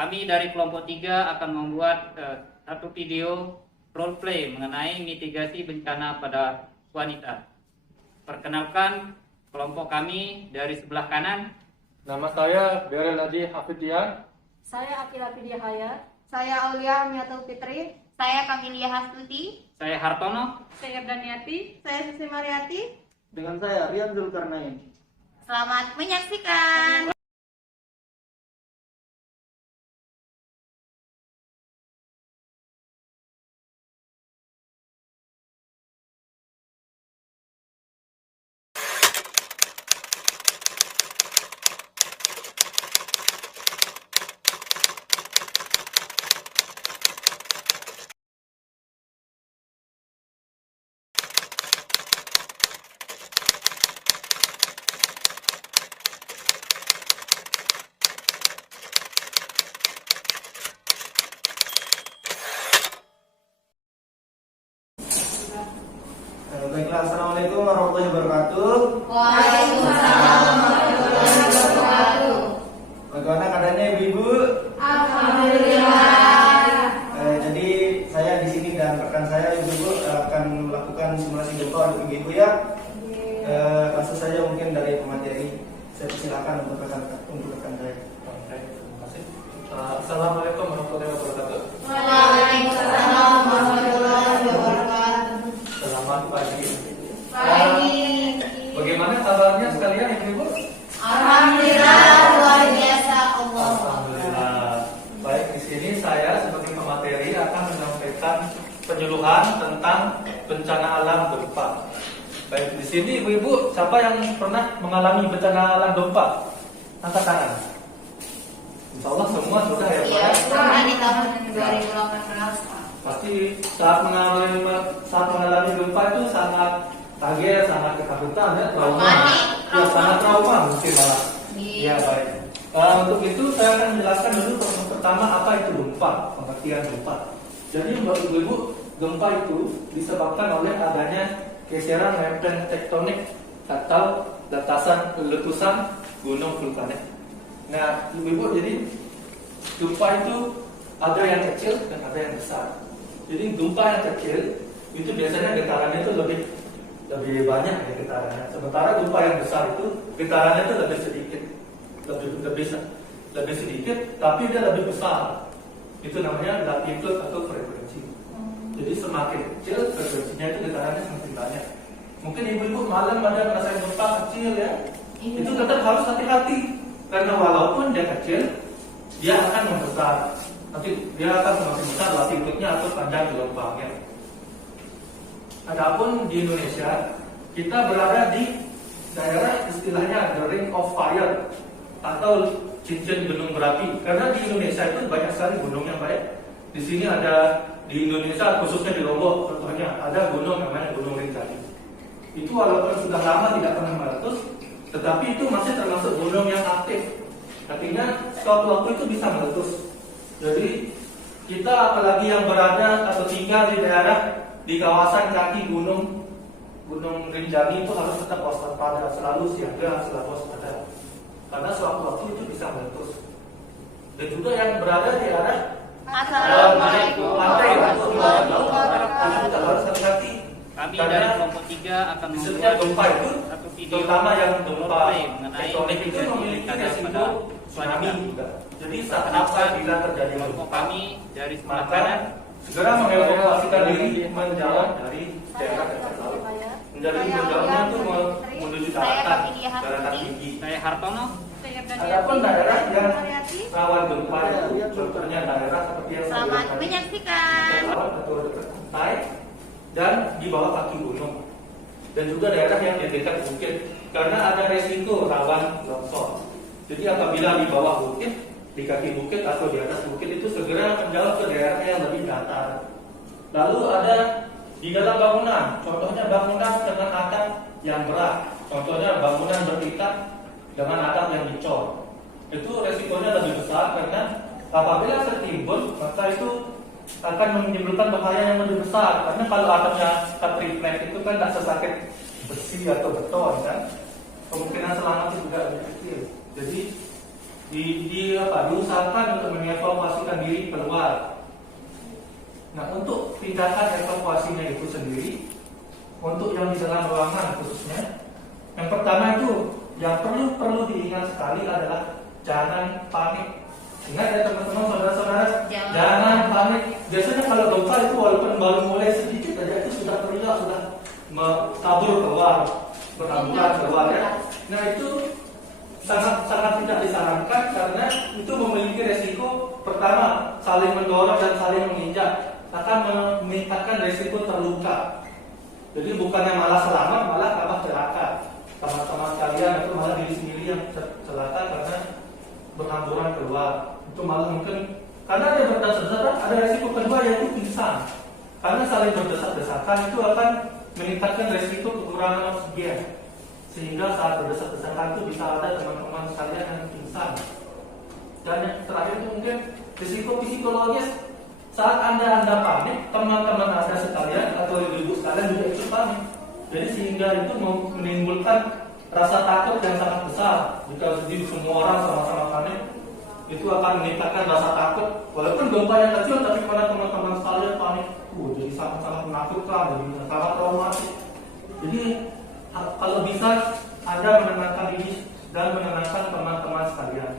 Kami dari kelompok 3 akan membuat satu video role play mengenai mitigasi bencana pada wanita. Perkenalkan kelompok kami dari sebelah kanan. Nama saya Berel Adi Hafidhian. Saya Akila Pidiahaya. Saya Aulia Miatul Fitri. Saya Kamilia Hastuti. Saya Hartono. Saya Daniati. Saya Sisi Mariati. Dengan saya Rian Zulkarnain. Selamat menyaksikan. Baiklah, Assalamualaikum warahmatullahi wabarakatuh. Waalaikumsalam warahmatullahi wabarakatuh. Bagaimana keadaannya ibu-ibu? Alhamdulillah. Jadi saya di sini dan rekan saya ibu-ibu akan melakukan simulasi gempa untuk ibu-ibu ya. Langsung saja mungkin dari pemateri. Saya persilakan untuk rekan saya. Terima kasih. Assalamualaikum warahmatullahi wabarakatuh. Waalaikumsalam warahmatullahi wabarakatuh. Selamat pagi. Pagi. Bagaimana kabarnya sekalian ibu-ibu? Alhamdulillah luar biasa Allah. Alhamdulillah. Baik, di sini saya sebagai pemateri akan menyampaikan penyuluhan tentang bencana alam gempa. Baik, di sini ibu-ibu siapa yang pernah mengalami bencana alam gempa? Angkat tangan. Insya Allah semua sudah ya Pak. Iya, pernah di tahun 2018. Pasti saat mengalami gempa itu sangat kaget, sangat ketakutan ya, trauma. Panik, Ya, sangat trauma mungkin malah. Iya. Ya baik. Untuk itu saya akan menjelaskan dulu pertama apa itu gempa, pengertian gempa. Jadi buat ibu-ibu, gempa itu disebabkan oleh adanya geseran lempeng tektonik atau letusan gunung vulkanik. Nah, ibu-ibu, jadi gempa itu ada yang kecil dan ada yang besar. Jadi gempa yang kecil itu biasanya getarannya itu lebih banyak ya getarannya. Sementara gempa yang besar itu getarannya itu lebih sedikit, lebih sedikit, tapi dia lebih besar. Itu namanya latitude atau frekuensi. Jadi semakin kecil frekuensinya itu getarannya semakin banyak. Mungkin ibu-ibu malam ada ngerasain gempa kecil ya, itu tetap harus hati-hati karena walaupun dia kecil, dia akan membesar. Nanti dia akan semakin besar latitudenya atau panjang gelombangnya. Adapun di Indonesia, kita berada di daerah istilahnya the ring of fire atau cincin gunung berapi. Karena di Indonesia itu banyak sekali gunung yang baik. Di sini ada di Indonesia khususnya di Lombok contohnya ada gunung namanya Gunung Rinjani. Itu walaupun sudah lama tidak pernah meletus, tetapi itu masih termasuk gunung yang aktif. Artinya suatu waktu itu bisa meletus. Jadi kita apalagi yang berada atau tinggal di daerah di kawasan kaki Gunung Rinjani itu harus tetap waspada, selalu siaga, selalu waspada. Karena suatu waktu itu bisa meletus. Dan juga yang berada di arah Assalamualaikum pantai warahmatullahi wabarakatuh. kita harus hati-hati Kami Karena dari kelompok 3 akan di setiap membuat gempa itu, satu video terutama yang gempa roleplay mengenai tektonik itu mitigasi memiliki bencana resiko pada tsunami wanita. juga. Jadi saat Perkenalkan, bila terjadi kelompok gempa, kami dari sebelah maka kanan segera mengevakuasikan diri menjauh dari daerah dekat laut. Menjadi menjauhnya itu menuju daratan tinggi. saya Hartono. Saya Adapun daerah yang Mariati. rawan gempa itu contohnya daerah seperti yang saya Selamat bilang tadi, menyaksikan. rawan atau dekat pantai dan di bawah kaki gunung, dan juga daerah yang di dekat bukit karena ada resiko rawan longsor. Jadi apabila di bawah bukit, di kaki bukit atau di atas bukit itu segera menjauh ke daerah yang lebih datar. Lalu ada di dalam bangunan, contohnya bangunan dengan atap yang berat, contohnya bangunan bertingkat dengan atap yang dicor. Itu resikonya lebih besar karena apabila tertimbun maka itu akan menimbulkan bahaya yang lebih besar. Karena kalau atapnya triplek itu kan tak sesakit besi atau beton kan, kemungkinan selamatnya juga lebih kecil. Jadi diusahakan untuk mengevakuasikan diri keluar. Nah, untuk tindakan evakuasinya itu sendiri, untuk yang di dalam ruangan khususnya, yang pertama itu yang perlu diingat sekali adalah jangan panik. Ingat ya teman-teman, saudara-saudara, jangan panik. Biasanya kalau gempa itu walaupun baru mulai sedikit aja itu sudah teriak, sudah kabur keluar, berhamburan keluar ya. Nah itu sangat tidak disarankan karena itu memiliki resiko pertama saling mendorong dan saling menginjak, akan meningkatkan resiko terluka. Jadi bukannya malah selamat, malah tambah celaka. Teman-teman kalian itu malah diri sendiri yang celaka karena berhamburan keluar. Itu malah mungkin karena dia berdesak-desakan, ada resiko kedua yaitu pingsan. Karena saling berdesak-desakan itu akan meningkatkan resiko kekurangan oksigen, sehingga saat berdesak-desakan itu bisa ada teman-teman sekalian yang pingsan. Dan yang terakhir itu mungkin risiko psikologis. Saat anda panik, teman-teman anda sekalian atau ibu-ibu sekalian juga ikut panik. Jadi sehingga itu menimbulkan rasa takut yang sangat besar. Jika semua orang sama-sama panik, itu akan meningkatkan rasa takut. Walaupun gempa yang kecil, tapi pada teman-teman sekalian panik, jadi sangat-sangat menakutkan, jadi sangat traumatis. Jadi kalau bisa Anda menenangkan diri dan menenangkan teman-teman sekalian.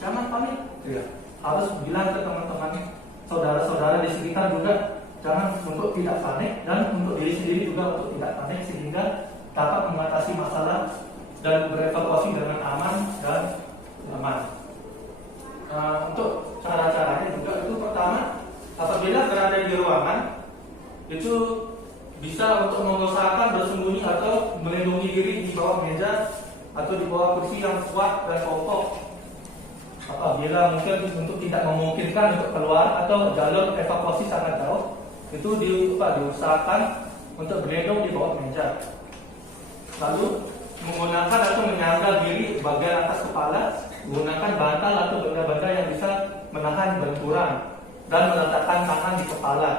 Jangan panik, ya. Harus bilang ke teman-temannya, saudara-saudara di sekitar juga jangan untuk tidak panik dan untuk diri sendiri juga untuk tidak panik sehingga dapat mengatasi masalah dan berevakuasi dengan aman dan aman. Untuk cara-caranya juga itu pertama, apabila berada di ruangan itu bisa untuk mengusahakan bersembunyi atau melindungi diri di bawah meja atau di bawah kursi yang kuat dan kokoh. Apabila mungkin untuk tidak memungkinkan untuk keluar atau jalur evakuasi sangat jauh, itu diusahakan untuk berlindung di bawah meja. Lalu menggunakan atau menyangga diri bagian atas kepala, menggunakan bantal atau benda-benda yang bisa menahan benturan dan meletakkan tangan di kepala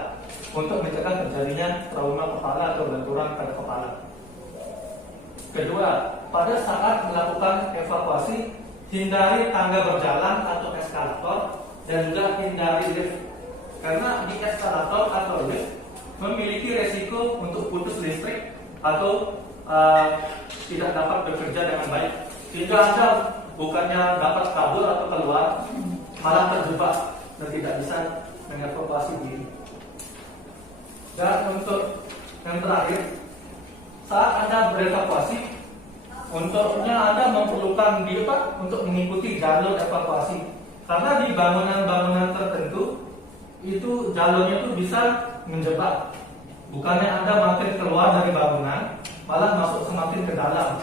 untuk mencegah terjadinya trauma kepala atau benturan pada kepala. Kedua, pada saat melakukan evakuasi, hindari tangga berjalan atau eskalator dan juga hindari lift. Karena di eskalator atau lift memiliki resiko untuk putus listrik atau tidak dapat bekerja dengan baik. Sehingga Anda bukannya dapat kabur atau keluar, malah terjebak dan tidak bisa mengevakuasi diri. Dan untuk yang terakhir, saat Anda berevakuasi, untuknya Anda memerlukan diri untuk mengikuti jalur evakuasi. Karena di bangunan-bangunan tertentu itu jalurnya itu bisa menjebak. Bukannya Anda makin keluar dari bangunan, malah masuk semakin ke dalam.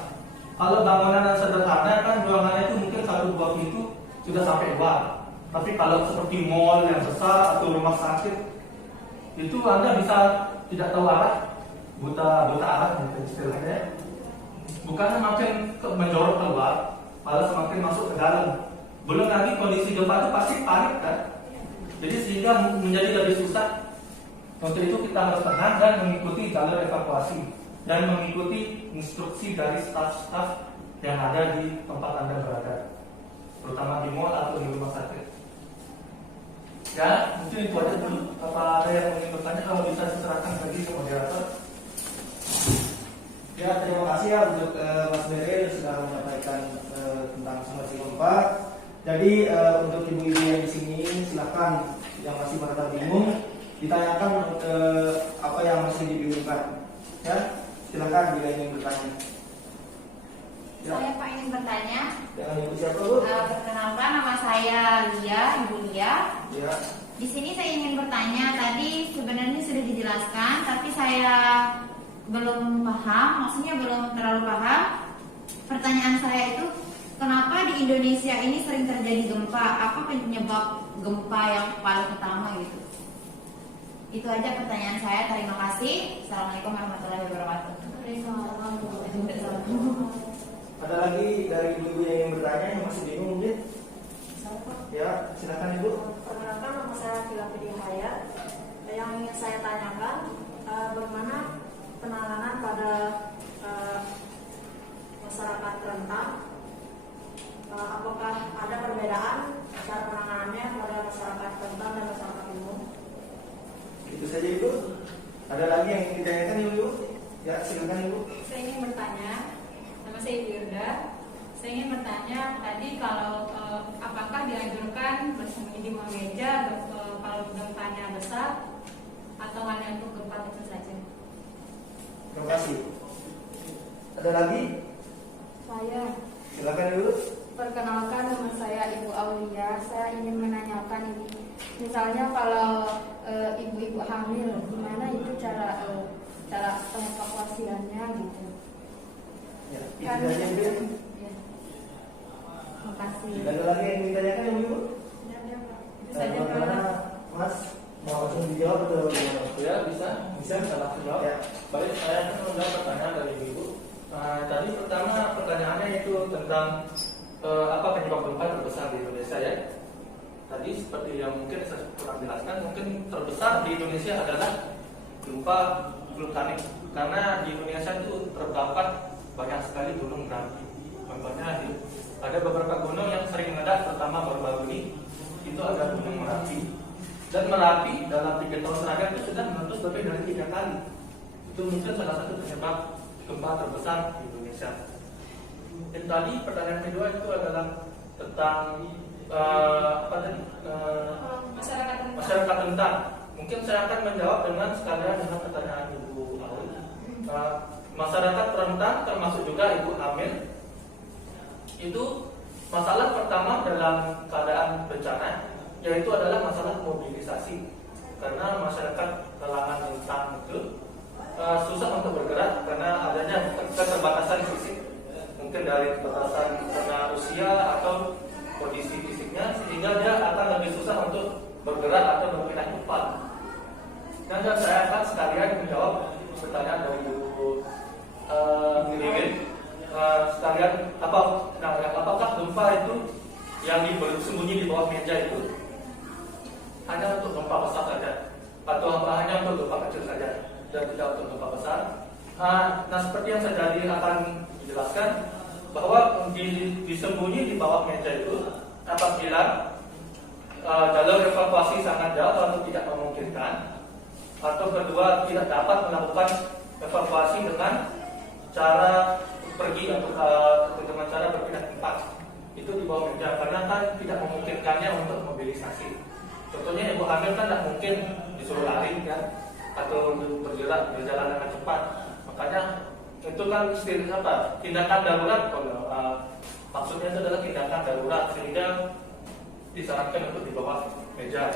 Kalau bangunan yang sederhana kan ruangannya itu mungkin 1-2 pintu sudah sampai luar. Tapi kalau seperti mall yang besar atau rumah sakit, itu Anda bisa tidak tahu arah, buta arah gitu istilahnya. Bukannya makin menjorok keluar, malah semakin masuk ke dalam. Belum lagi kondisi gempa itu pasti panik kan. Jadi sehingga menjadi lebih susah. Untuk itu kita harus tenang dan mengikuti jalur evakuasi dan mengikuti instruksi dari staf-staf yang ada di tempat Anda berada, terutama di mall atau di rumah sakit. Ya, mungkin itu aja dulu. Apa ada yang ingin bertanya? Kalau bisa diserahkan lagi ke moderator. Ya, terima kasih ya untuk Mas Bere yang sudah menyampaikan tentang simulasi gempa. Jadi untuk ibu-ibu yang di sini silakan yang masih merasa bingung ditanyakan apa yang masih dibingungkan. Ya, silakan bila ingin bertanya. Ya. Saya Pak ingin bertanya. Dengan ibu siapa Bu? Perkenalkan, nama saya Lia, Ibu Lia. Ya. Di sini saya ingin bertanya, tadi sebenarnya sudah dijelaskan, tapi saya belum paham, maksudnya belum terlalu paham. Pertanyaan saya itu, kenapa di Indonesia ini sering terjadi gempa? Apa penyebab gempa yang paling utama gitu? Itu aja pertanyaan saya. Terima kasih. Assalamualaikum warahmatullahi wabarakatuh. Ada lagi dari ibu-ibu yang ingin bertanya yang masih bingung mungkin? Ya, silakan Ibu. Perkenalkan, nama saya Akila Pidia Hayat. Yang ingin saya tanyakan, bagaimana penanganan pada masyarakat rentan? Apakah ada perbedaan cara penanganannya pada masyarakat rentan dan masyarakat umum? Itu saja Ibu. Ada lagi yang ingin ditanyakan Ibu? Ya, silakan Ibu. Saya ingin bertanya, nama saya Ibu Irda. Saya ingin bertanya tadi kalau apakah dianjurkan bersembunyi di bawah meja kalau gempanya besar atau hanya untuk gempa kecil saja? Terima kasih. Ada lagi? Saya Silakan Ibu. perkenalkan, nama saya Ibu Aulia. Saya ingin menanyakan ini, misalnya kalau ibu-ibu hamil, gimana itu cara pengevakuasiannya gitu? Ya, itu Kan- saja Ibu. Ya. Terima kasih. Ada lagi yang ingin ditanyakan Ibu? Itu saja Pak. Bagaimana Mas? Mau langsung dijawab atau gimana? Ya bisa langsung jawab. Ya. Baik, saya akan menjawab pertanyaan dari Ibu. Tadi pertama pertanyaannya itu tentang apa penyebab gempa terbesar di Indonesia ya. Tadi seperti yang mungkin saya kurang jelaskan, mungkin terbesar di Indonesia adalah gempa vulkanik karena di Indonesia itu terdapat banyak sekali gunung berapi. Contohnya ada beberapa gunung yang sering meledak, terutama baru-baru ini itu ada gunung Merapi. Dan Merapi dalam 3 tahun terakhir itu sudah meletus lebih dari 3 kali. Itu mungkin salah satu penyebab gempa terbesar di Indonesia. Dan tadi pertanyaan kedua itu adalah tentang apa tadi? Masyarakat rentan. Mungkin saya akan menjawab dengan sekalian dengan pertanyaan Ibu Aul. Masyarakat rentan termasuk juga ibu hamil. Itu masalah pertama dalam keadaan bencana, yaitu adalah masalah mobilisasi. Karena masyarakat kalangan rentan itu susah untuk bergerak karena adanya keterbatasan fisik, mungkin dari keterbatasan karena usia atau kondisi fisiknya, sehingga dia akan lebih susah untuk bergerak atau berpindah tempat. Dan saya akan sekalian menjawab pertanyaan dari Ibu Ingrid. Sekalian apakah gempa itu yang bersembunyi di bawah meja itu hanya untuk gempa besar saja atau hanya untuk gempa kecil saja dan tidak untuk gempa besar? Nah, seperti yang saya tadi akan menjelaskan bahwa disembunyi di bawah meja itu apabila jalur evakuasi sangat jauh atau tidak memungkinkan, atau kedua tidak dapat melakukan evakuasi dengan cara pergi atau dengan cara berpindah tempat, itu di bawah meja karena kan tidak memungkinkannya untuk mobilisasi. Contohnya ibu hamil kan tidak mungkin disuruh lari kan, atau bergerak berjalan dengan cepat. Makanya itu kan tindakan darurat. Maksudnya itu adalah tindakan darurat sehingga disarankan untuk di bawah meja.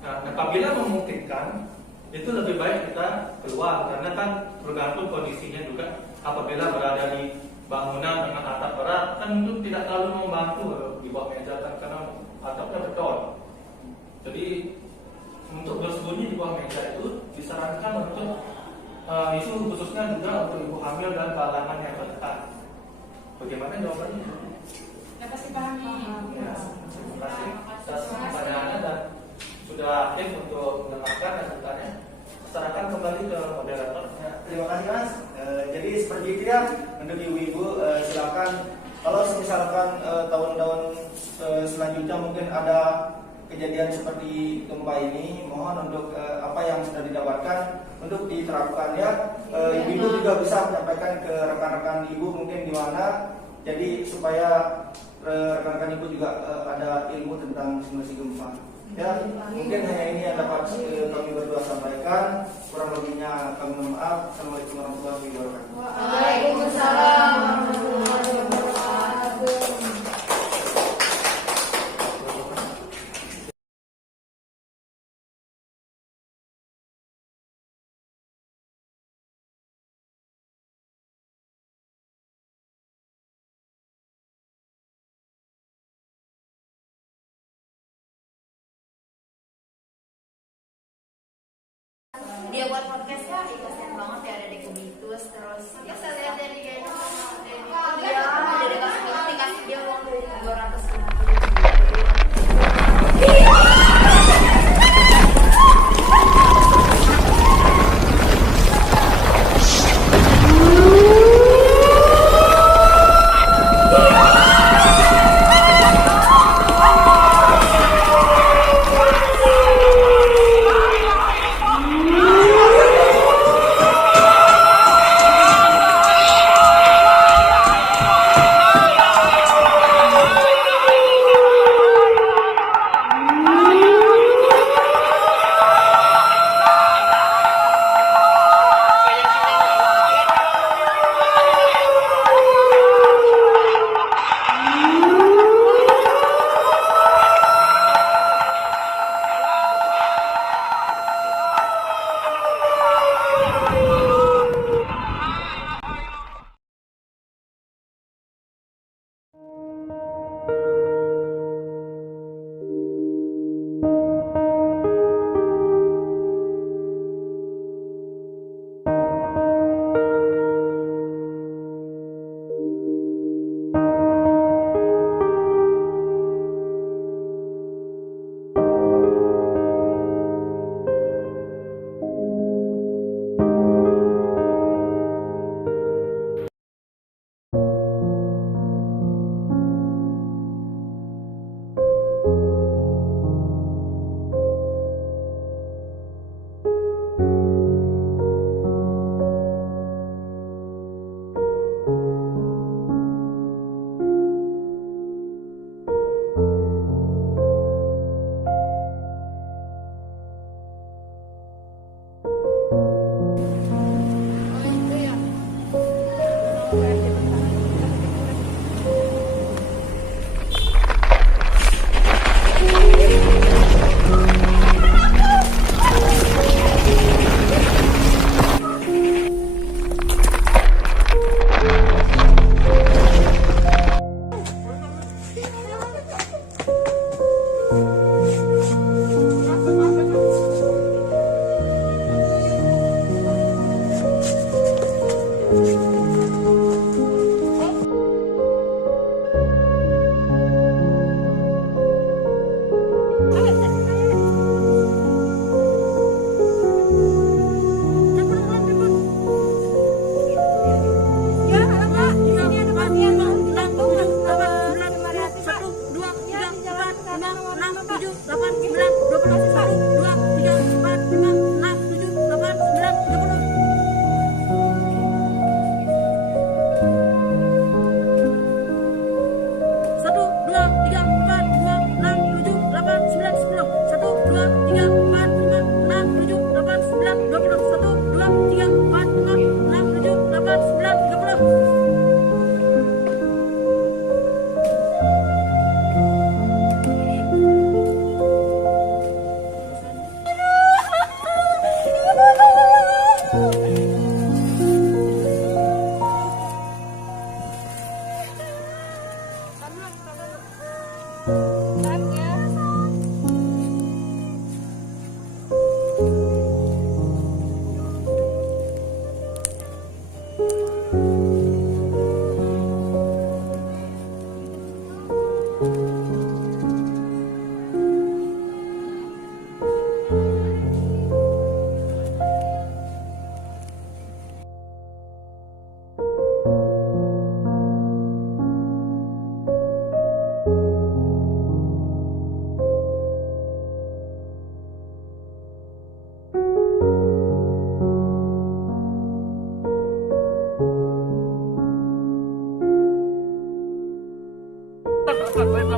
Nah, apabila memungkinkan, itu lebih baik kita keluar karena kan tergantung kondisinya juga. Apabila berada di bangunan dengan atap berat, kan itu tidak terlalu membantu di bawah meja kan karena atapnya beton. Jadi untuk bersembunyi di bawah meja itu disarankan untuk itu khususnya juga untuk ibu hamil dan kalangan yang rentan. Bagaimana jawabannya? Dapat dipahami. Ya, terima kasih atas pertanyaannya dan sudah aktif untuk mendengarkan dan bertanya. Serahkan kembali ke moderator. Ya, terima kasih Mas. Jadi seperti itu ya untuk ibu-ibu, silakan kalau misalkan tahun-tahun selanjutnya mungkin ada kejadian seperti gempa ini, mohon untuk apa yang sudah didapatkan untuk diterapkan ya. Ibu juga bisa menyampaikan ke rekan-rekan ibu mungkin di mana, jadi supaya rekan-rekan ibu juga ada ilmu tentang simulasi gempa. Ya, mungkin hanya ini yang dapat kami berdua sampaikan. Kurang lebihnya kami mohon maaf. Assalamualaikum warahmatullahi wabarakatuh. Waalaikumsalam warahmatullahi wabarakatuh. Dia buat podcast ya, kasihan banget ya ada Dekubitus, terus ya saya lihat dari kayaknya sama dia ada dikasih dia uang 「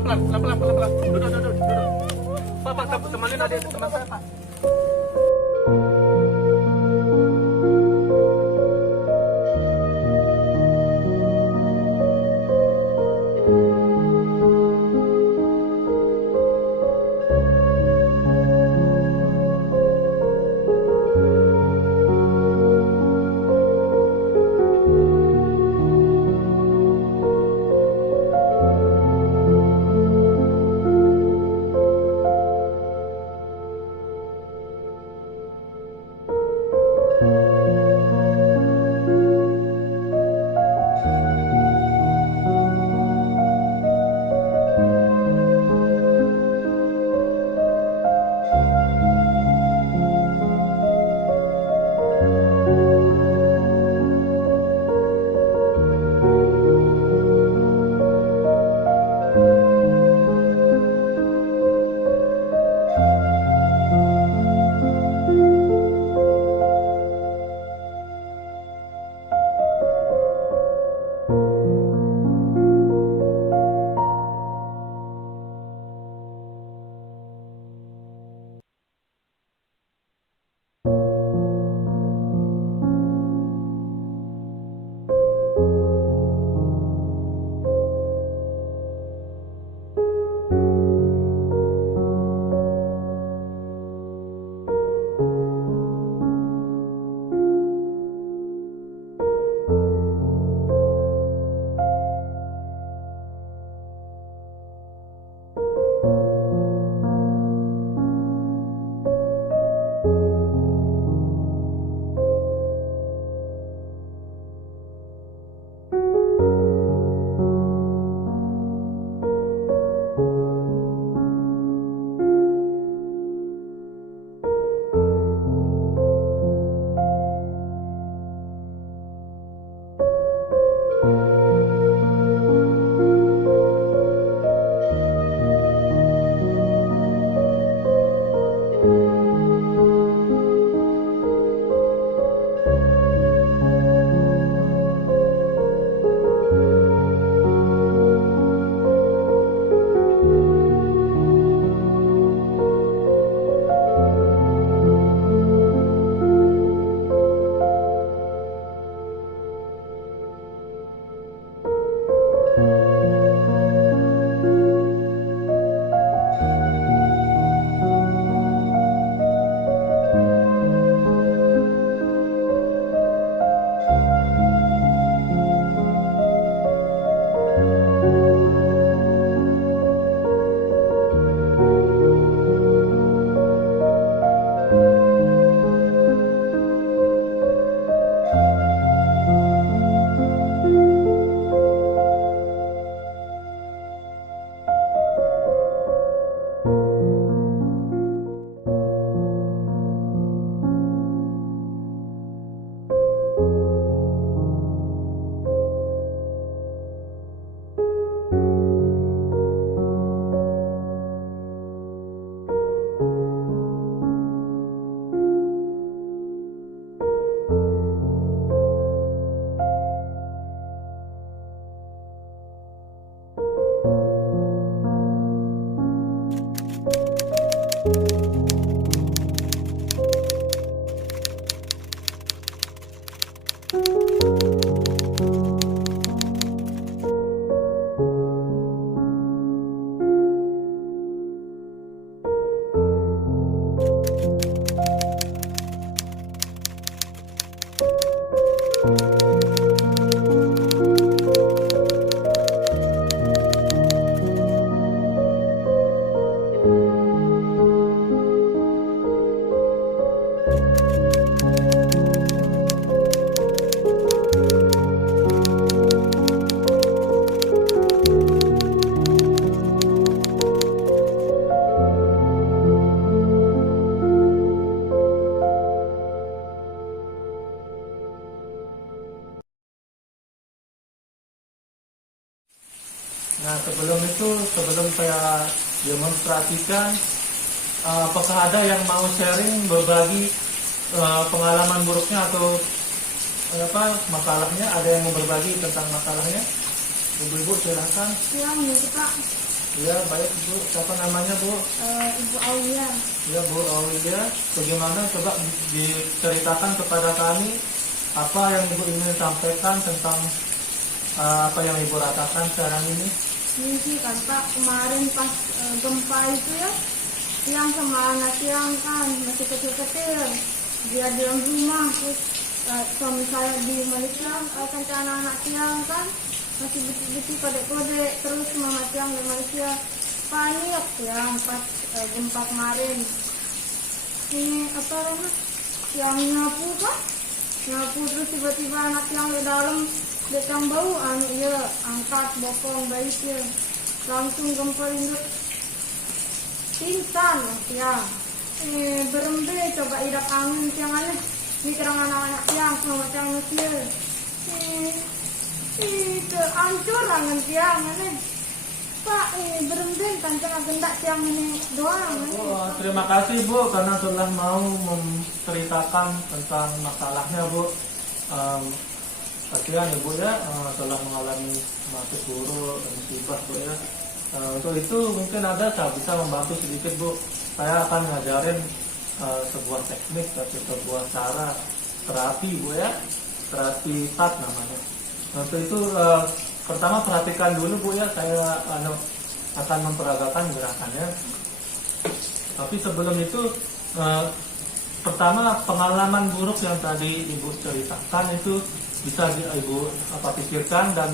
pelan-pelan. Duduk. Pak, temanin adik teman saya, Pak. Nah, sebelum saya demonstrasikan, apakah ada yang mau sharing, berbagi pengalaman buruknya atau masalahnya? Ada yang mau berbagi tentang masalahnya? Ibu-ibu silahkan. Ya, gitu Pak. Ya baik Bu, siapa namanya Bu? Ibu Aulia. Ya Bu Aulia, bagaimana coba diceritakan kepada kami apa yang Ibu ingin sampaikan tentang apa yang Ibu rasakan sekarang ini? Ini sih kan Pak, kemarin pas gempa itu ya, yang sama anak yang kan masih kecil-kecil, dia di dalam rumah, terus suami saya di Malaysia, kan anak-anak yang kan masih biti-biti kodek-kodek, terus mama yang di Malaysia panik ya pas gempa kemarin. Ini apa namanya? Yang nyapu kan? Nyapu terus tiba-tiba anak yang di dalam datang bau, iya angkat bokong bayi dia, langsung gempa induk pingsan ya. Berembe coba idak angin yang aneh, mikirang anak-anak yang sama macam manusia. Itu hancur angin tiang aneh. Pak, berembe kancang agendak tiang ini doang. Oh, terima kasih Bu karena telah mau menceritakan tentang masalahnya Bu. Kasihan Ibu ya, telah mengalami mati buruk dan musibah Bu ya. Untuk itu mungkin saya bisa membantu sedikit Bu. Saya akan ngajarin sebuah teknik atau sebuah cara terapi Bu ya, terapi TAT namanya. Untuk itu pertama perhatikan dulu Bu ya, saya akan memperagakan gerakannya. Tapi sebelum itu pertama pengalaman buruk yang tadi Ibu ceritakan itu bisa Ibu pikirkan dan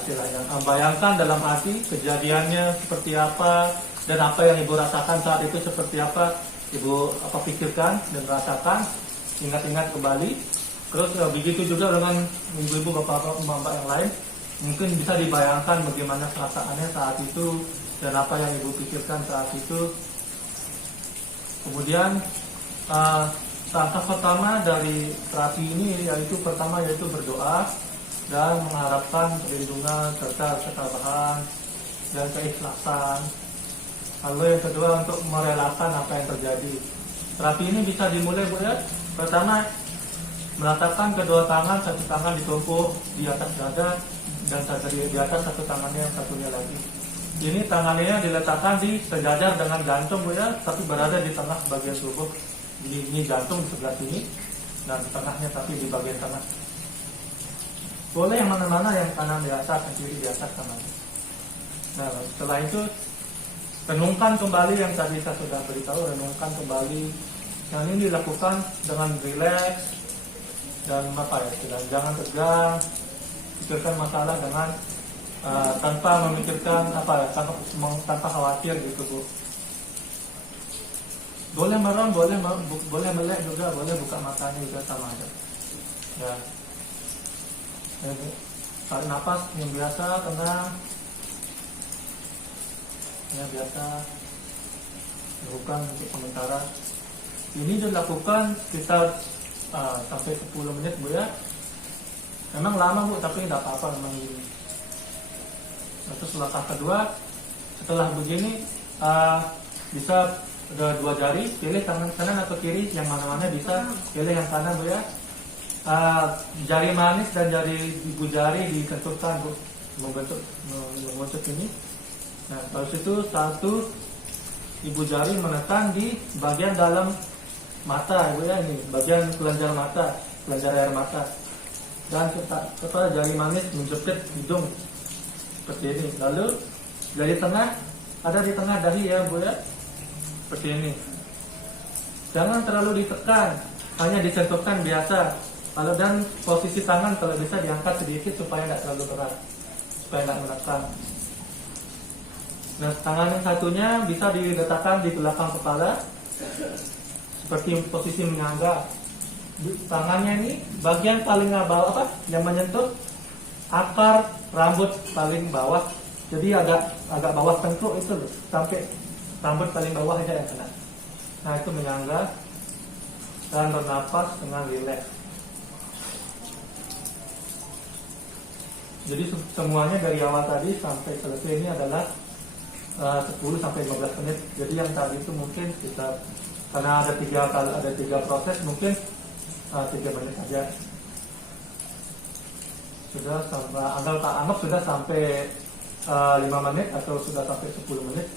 istilahnya bayangkan dalam hati kejadiannya seperti apa dan apa yang Ibu rasakan saat itu seperti apa. Ibu pikirkan dan rasakan, ingat-ingat kembali. Terus begitu juga dengan ibu-ibu, bapak-bapak yang lain, mungkin bisa dibayangkan bagaimana perasaannya saat itu dan apa yang Ibu pikirkan saat itu. Kemudian langkah pertama dari terapi ini yaitu berdoa dan mengharapkan perlindungan serta ketabahan dan keikhlasan. Lalu yang kedua untuk merelakan apa yang terjadi. Terapi ini bisa dimulai Bu ya. Pertama, meletakkan kedua tangan, satu tangan ditumpuk di atas dada dan di atas satu tangannya yang satunya lagi. Ini tangannya diletakkan di sejajar dengan jantung Bu ya, tapi berada di tengah bagian tubuh. Ini jantung di sebelah sini dan tengahnya tapi di bagian tengah. Boleh yang mana-mana, yang kanan di atas, yang kiri di atas kanan. Nah setelah itu renungkan kembali yang tadi saya sudah beritahu, renungkan kembali. Yang ini dilakukan dengan rileks dan jangan tegang. Pikirkan masalah dengan tanpa memikirkan tanpa khawatir gitu Bu. Boleh merem, boleh melek juga, boleh buka matanya juga sama aja. Ya. Tarik nafas yang biasa, tenang. Ya biasa. Lakukan untuk sementara. Ini dilakukan sekitar sampai 10 menit Bu ya. Memang lama Bu, tapi tidak apa-apa memang gini. Terus langkah kedua, setelah begini bisa ada 2 jari, pilih tangan kanan atau kiri, yang mana-mana bisa, pilih yang kanan Bu ya. Jari manis dan jari ibu jari disentuhkan Bu, membentuk ini. Nah, terus itu satu ibu jari menekan di bagian dalam mata Bu ya, ini bagian kelenjar mata, kelenjar air mata. Dan kepala jari manis menjepit hidung seperti ini. Lalu jari tengah ada di tengah dahi ya Bu ya. Seperti ini. Jangan terlalu ditekan, hanya disentuhkan biasa. Dan posisi tangan kalau bisa diangkat sedikit supaya tidak terlalu berat, supaya tidak menekan. Nah, tangan yang satunya bisa diletakkan di belakang kepala, seperti posisi menyangga. Tangannya ini bagian paling bawah yang menyentuh akar rambut paling bawah. Jadi agak bawah tengkuk itu loh, sampai rambut paling bawah aja yang kena. Nah itu menyangga dan bernapas dengan rileks. Jadi semuanya dari awal tadi sampai selesai ini adalah 10 sampai 15 menit. Jadi yang tadi itu mungkin kita karena ada 3 proses mungkin 3 menit saja. Sudah sampai anggap sudah sampai 5 menit atau sudah sampai 10 menit.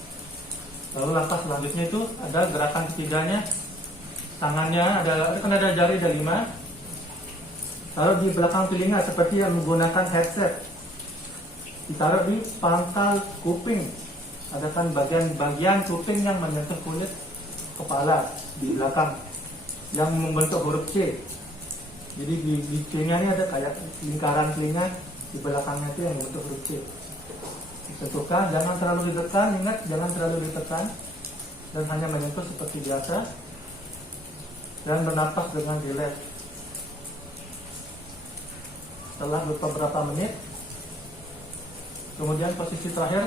Lalu langkah selanjutnya itu ada gerakan ketiganya, tangannya kan ada jari ada 5, taruh di belakang telinga seperti yang menggunakan headset, ditaruh di pangkal kuping, ada kan bagian kuping yang menyentuh kulit kepala di belakang yang membentuk huruf C. Jadi di telinga ini ada kayak lingkaran telinga, di belakangnya itu yang membentuk huruf C. Ditentukan, jangan terlalu ditekan, ingat jangan terlalu ditekan, dan hanya menyentuh seperti biasa, dan bernapas dengan rileks. Setelah beberapa menit, kemudian posisi terakhir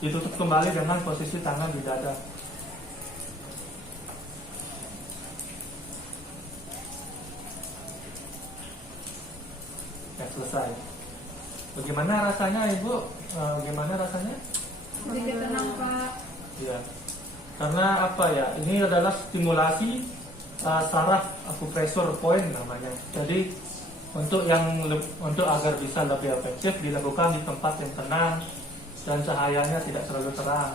ditutup kembali dengan posisi tangan di dada. Ya, selesai. Bagaimana rasanya Ibu? Bagaimana rasanya? Sedikit tenang Pak. Ya, karena apa ya? Ini adalah stimulasi saraf akupresur point namanya. Jadi untuk agar bisa lebih efektif dilakukan di tempat yang tenang dan cahayanya tidak terlalu terang,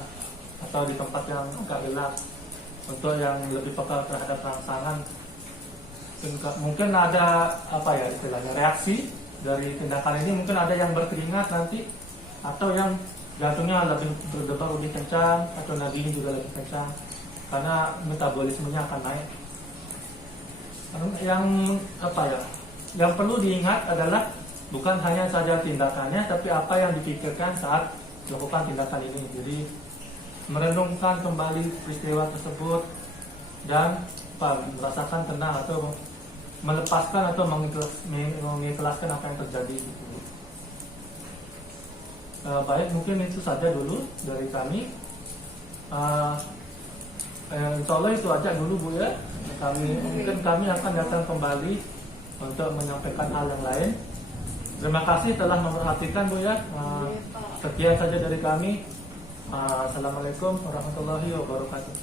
atau di tempat yang agak gelap. Untuk yang lebih peka terhadap rangsangan, mungkin ada apa ya istilahnya reaksi dari tindakan ini, mungkin ada yang berkeringat nanti, atau yang jantungnya lebih berdebar lebih kencang, atau nadinya juga lebih kencang karena metabolismenya akan naik. Yang apa ya? Yang perlu diingat adalah bukan hanya saja tindakannya, tapi apa yang dipikirkan saat melakukan tindakan ini. Jadi merenungkan kembali peristiwa tersebut dan merasakan tenang atau melepaskan atau mengikhlaskan apa yang terjadi. Baik, mungkin itu saja dulu dari kami. Insya Allah itu aja dulu Bu ya. Mungkin kami akan datang kembali untuk menyampaikan hal yang lain. Terima kasih telah memperhatikan Bu ya. Sekian saja dari kami. Assalamualaikum warahmatullahi wabarakatuh.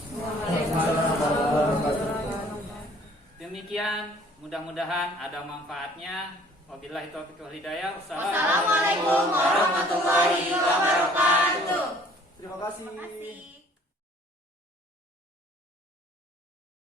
Demikian, mudah-mudahan ada manfaatnya. Wabillahi taufiq wal hidayah. Wassalamualaikum warahmatullahi wabarakatuh. Terima kasih.